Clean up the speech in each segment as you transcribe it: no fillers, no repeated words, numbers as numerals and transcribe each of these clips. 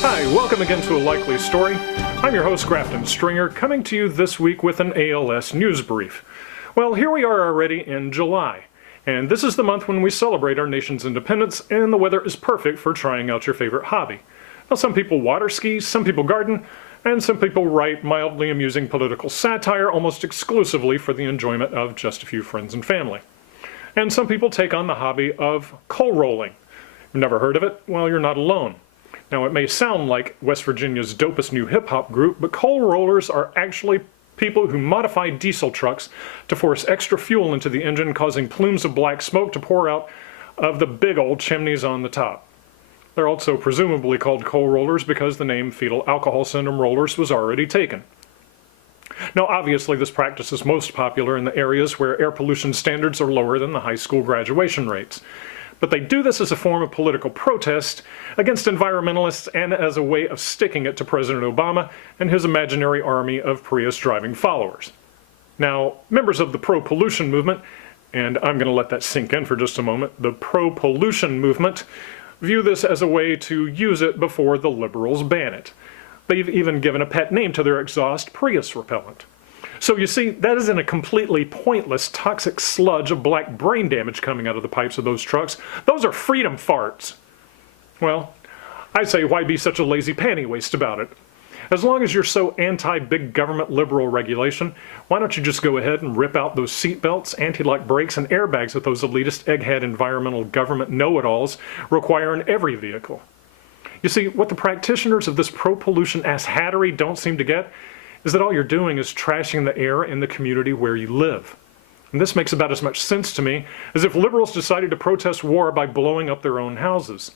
Hi, welcome again to A Likely Story. I'm your host, Grafton Stringer, coming to you this week with an ALS news brief. Well, here we are already in July, and this is the month when we celebrate our nation's independence, and the weather is perfect for trying out your favorite hobby. Now, some people water ski, some people garden, and some people write mildly amusing political satire almost exclusively for the enjoyment of just a few friends and family. And some people take on the hobby of coal rolling. You've never heard of it? Well, you're not alone. Now, it may sound like West Virginia's dopest new hip-hop group, but coal rollers are actually people who modify diesel trucks to force extra fuel into the engine, causing plumes of black smoke to pour out of the big old chimneys on the top. They're also presumably called coal rollers because the name fetal alcohol syndrome rollers was already taken. Now, obviously, this practice is most popular in the areas where air pollution standards are lower than the high school graduation rates. But they do this as a form of political protest against environmentalists and as a way of sticking it to President Obama and his imaginary army of Prius-driving followers. Now, members of the pro-pollution movement, and I'm going to let that sink in for just a moment, the pro-pollution movement view this as a way to use it before the liberals ban it. They've even given a pet name to their exhaust, Prius repellent. So you see, that isn't a completely pointless, toxic sludge of black brain damage coming out of the pipes of those trucks. Those are freedom farts. Well, I say, why be such a lazy panty waste about it? As long as you're so anti-big government liberal regulation, why don't you just go ahead and rip out those seatbelts, anti-lock brakes, and airbags that those elitist egghead environmental government know-it-alls require in every vehicle? You see, what the practitioners of this pro-pollution ass-hattery don't seem to get is that all you're doing is trashing the air in the community where you live. And this makes about as much sense to me as if liberals decided to protest war by blowing up their own houses.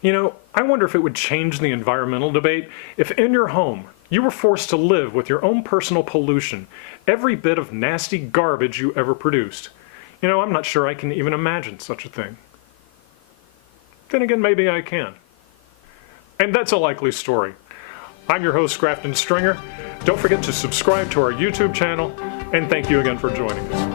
You know, I wonder if it would change the environmental debate if in your home you were forced to live with your own personal pollution, every bit of nasty garbage you ever produced. You know, I'm not sure I can even imagine such a thing. Then again, maybe I can. And that's A Likely Story. I'm your host, Grafton Stringer. Don't forget to subscribe to our YouTube channel, and thank you again for joining us.